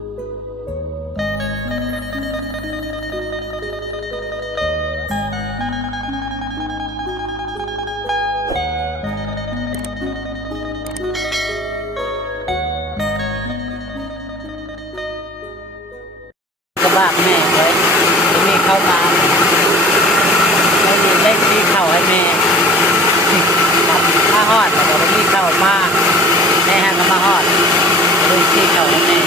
กระบากแม่เลยจะมีเข้ามาเราอยู่เล่นที่เข่าให้แม่มาฮอดแต่เราไม่เข้ามาแม่ฮะก็มาฮอดเลยที่เข่าให้แม่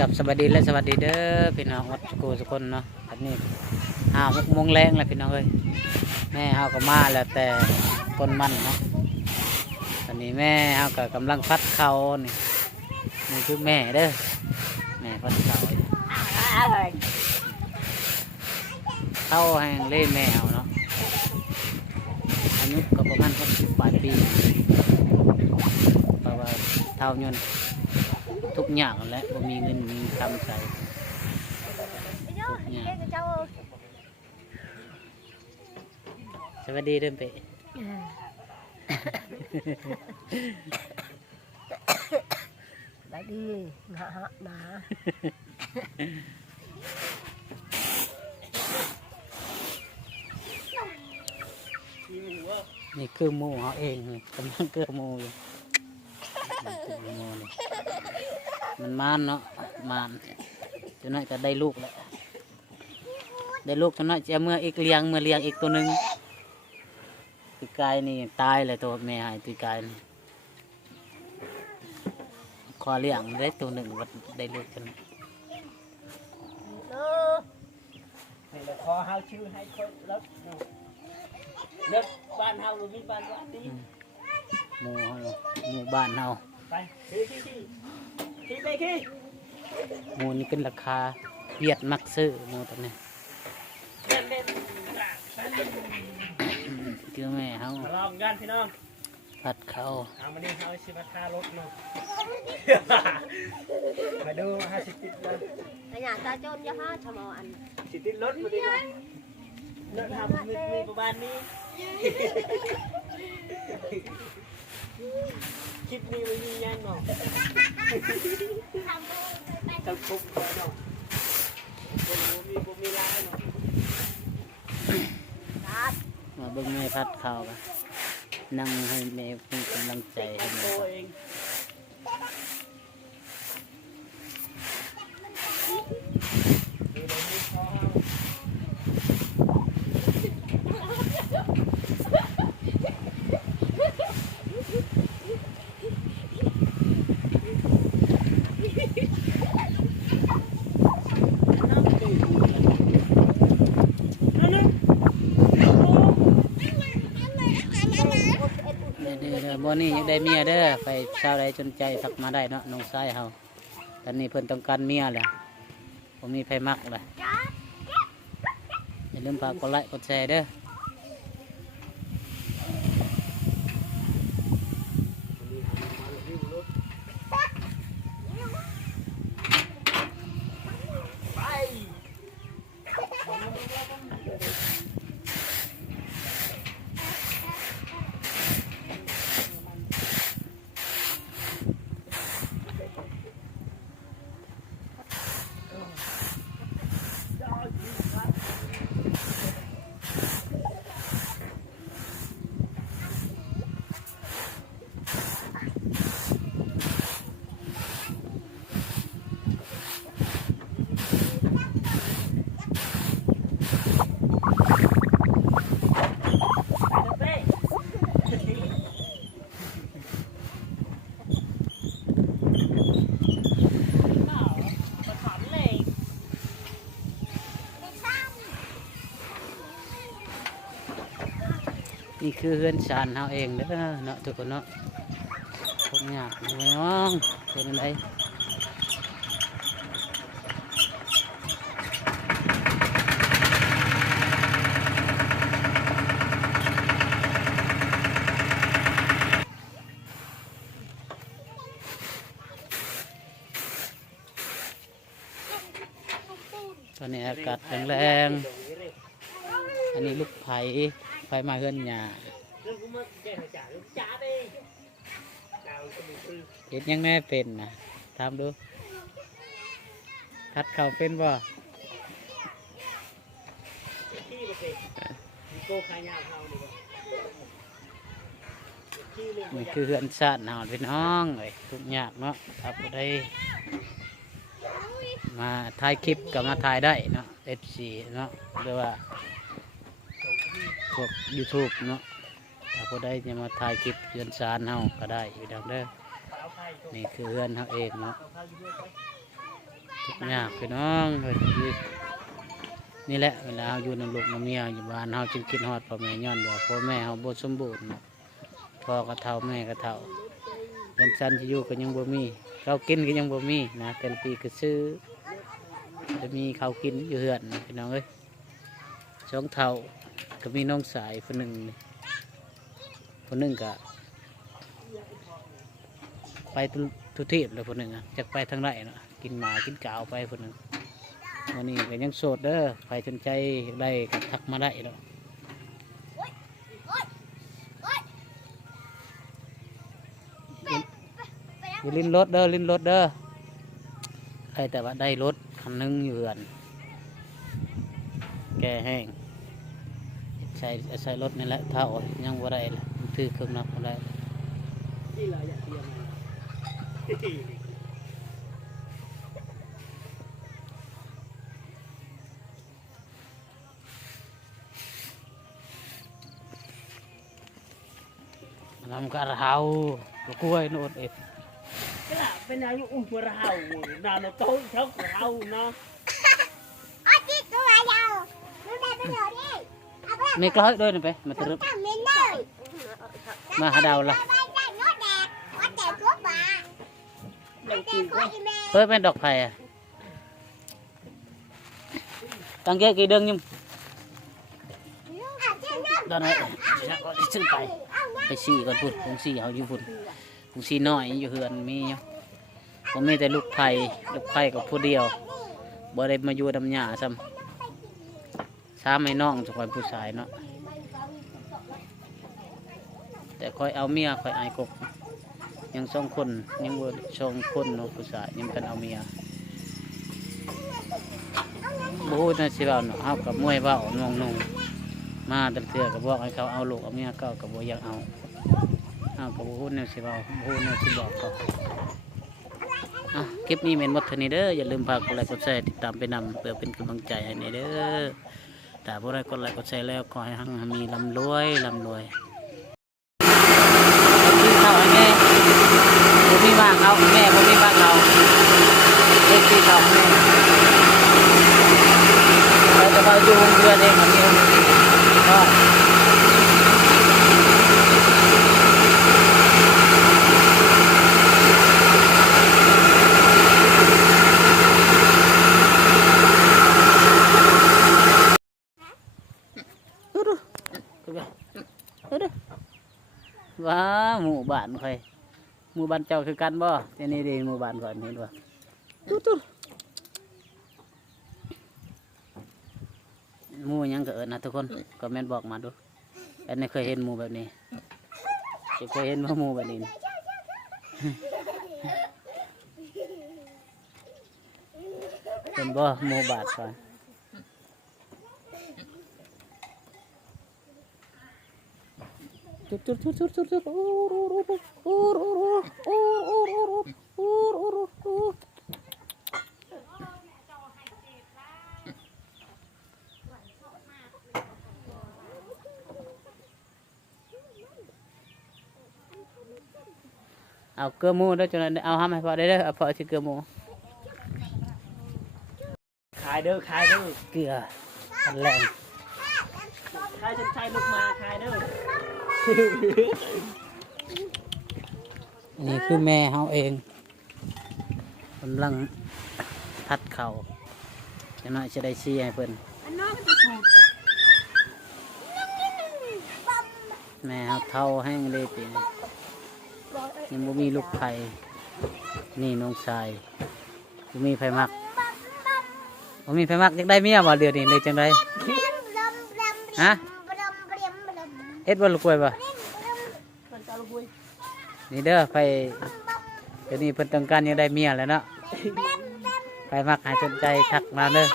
จับสวัสดีและสวัสดีเด้อพี่น้องวัดกูทุกคนเนาะอันนี้6 โมงแรงแล้วพี่น้องเอ้ยแม่เฮาก็มาแล้วแต่คนมันเนาะตอนนี้แม่เฮาก็กำลังพัดเขานี่คือแม่เด้อแม่พัดเขาเข้าแห่งเล่แมวเนาะอายุก็ประมาณ8 ปีเพราะว่าเท่ายนทุกอย่างแล้วบ่มีเงินมีคำใส่สวัสดีเด้อเป๊ะได้ดีนะฮะนะนี่คือหมูเขาเองกำลังเกลือหมูอยู่มันมานเนาะมานจนนั้นก็ได้ลูกแล้วได้ลูกจนนั้นจะเมื่ออีกเลี้ยงอีกตัวหนึ่งตีกายนี่ตายเลยตัวแม่หายตีกายนี่คอเลี้ยงได้ตัวหนึ่งวัดได้ลูกจนให้เราขอเฮาชื่อให้คนแล้วเลิกบ้านเฮาหรือมีบ้านวัดดีหมู่เฮาหมู่บ้านเฮาไปขี้ไปขี้หมู่นี่เป็นราคาเวียดมักซื้อหมู่ตรงนี้คือแม่เฮามาลองกันพี่น้องผัดเขาเอามาดิเฮาสิมาทารถเนาะมาดู50 ติดเลยไอ้หยาตาโจนยาห้าชะมออันสิติดรถมาดิเลิกทำมีประมาณนี้คลิปนี้ไม่มียังหรอกจะคุกเลยเนาะมีลายเนาะมาเบิ่งแม่พัดข้าวกันนั่งให้แม่มีกำลังใจให้แม่บ่นี่ยังได้เมียเด้อไปชาวใดจนใจทักมาได้เนาะน้องชายเฮาตอนนี้เพิ่นต้องการเมียแหละผมมีไผมักเลยอย่าลืมฝากกดไลค์กดแชร์เด้อนี่คือเฮือนชานเฮาเองเด้อเนาะทุกคนเนาะพวกหยาบน้องเป็นอะไรตอนนี้อากาศแรงๆอันนี้ลูกไผ่มาเฮือนหยา เห็ดยังแน่เป็นนะทำดูคัดเข่าเป็นบ่ ขี้ไปสิมีโก้ขายาวเฮาดีกว่าขี้เรื่อง นี่คือเฮือนชาติหาวเป็นห้องเลยทุกอย่างเนาะถ้าผู้ใดมาถ่ายคลิปก็มาถ่ายได้เนาะ FC เนาะหรือว่าพวก YouTube เนาะถ้าผู้ใดจะมาถ่ายคลิปเฮือนชาติเฮาก็ได้อยู่ดังเด้อนี่คือเฮือนเฮาเองเนาะทุกอย่างพี่น้องเฮ้ยนี่แหละเวลาเฮาอยู่นำลูกนำเมียอยู่บ้านเฮาจึงคิดฮอดพ่อแม่ย้อนว่าพ่อแม่เฮาบ่สมบูรณ์เนาะพ่อก็เฒ่าแม่ก็เฒ่าเงินสันที่อยู่ก็ยังบ่มีข้าวกินก็ยังบ่มีนะแต่ละปีก็ซื้อจะมีข้าวกินอยู่เฮือนนะพี่น้องเอ้ยสองเฒ่าก็มีน้องสายคนหนึ่งก็ไปทุกที่เลยคนหนึ่งอ่ะจะไปทางไหนเนาะกินหมากินกาวไปคนหนึ่งวันนี้ก็ยังโสดเด้อใครสนใจได้ก็ทักมาได้เนาะอยู่ลิ้นรถเด้อลิ้นรถเด้อใครแต่ว่าได้รถคันหนึงอยู่เหือนแก่แห้งใส่รถนี่แหละเท่ายังบ่ได้เลยมันถือเครื่องนับบ่ได้ ที่เราอยากเรียนมา นำกระเฮาลูกกล้วยโน่นเอ็ด cái là bên này cũng vừa hào nào nó tối cháu của hào nó มีกล้อยด้วยนะไปมาตรึบมาหาดาวละเฮ้ยเป็นดอกไผ่อะตั้งเกกี่เดือนยุ่งตอนนี้ก็ซื้อไปสี่ก่อนพุ่นผงสี่เอาอยู่พุ่นผงสี่น้อยอยู่เฮือนมีอยู่ผมมีแต่ลูกไผ่กับผู้เดียวบ่ได้มาอยู่ดำหญ้าซ้ำซ้ำให้น้องจะคอยผู้ชายเนาะแต่คอยเอาเมียคอยอายกบยังสองคนยังบ่สองคนเนาะผู้ชายยังกันเอาเมียบฮูน่าสิเว้าเนาะเอากับมวยเว้าน้องนุ่งมาตั้งเถื่อกับบอกให้เขาเอาลูกเอาเมียเก่ากับบ่อยากเอากับบฮูน่าสิเว้าบฮูน่าสิบอกเขาคลิปนี้เป็นหมดเท่านี้เด้ออย่าลืมฝากกดไลค์กดแชร์ติดตามไปนำเพื่อเป็นกำลังใจให้ในเด้อแต่พวกเรากดไลค์กดแชร์แล้วขอให้หังมีลำรวยที่เขาไอ้แม่ผมมีบ้านเขาแม่ผมมีบ้านเราเด็กที่เขาแม่เราจะมาอยู่วงเดือนเองแบบนี้ก็ว้าหมู่บ้านใครหมู่บ้านเจ้าคือกันบ่เจนี่ดีหมู่บ้านก่อนเห็นบ่ตุ๊หมู่ยังก็เอิญนะทุกคนคอมเมนต์บอกมาดูอันนี้เคยเห็นหมู่แบบนี้เคยเห็นว่าหมู่แบบนี้เป็นบ่หมู่บ้านก่อนจุดเอาเกลือหมูด้วยจนเอาห้ามให้พอได้เด้อเอาพอชิเกลือหมู khai đơ เกลือพันแรง khai chân chay lúc mà khai đơ นี่คือแม่เขาเองกำลังพัดเข่าจะน้อยจะได้ชี้ให้เพิ่นแม่เขาเท่าแห้งเลยปีนี้ยังบ่มีลูกไผ่นี่น้องชายบ่มีไผ่มักบ่มีไผ่มักยังได้เมียบ่เดือนนี้เลยจังไดฮะเอ็ดบ่ลูกกล้วยบ่นี่เด้อไป เดี๋ยวนี้เพิ่นต้องการยังได้เมียแล้วเนาะใครมักหาสนใจทักมาเด้อ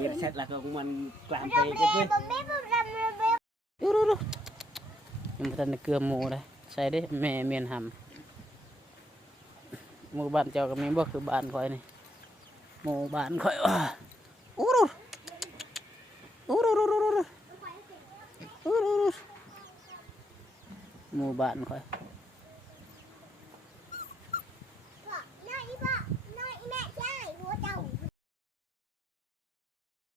เก็บเสร็จแล้วก็มันกลางไปกันเพื่อน ดูยังบ่ทันได้เกลือหมูเลยใส่ได้แม่เมียนหำหมู่บ้านเจ้าก็มีบ่คือบ้านข่อยนี่หมู่บ้านข่อยอู้ดูหมู่บ้านข่อย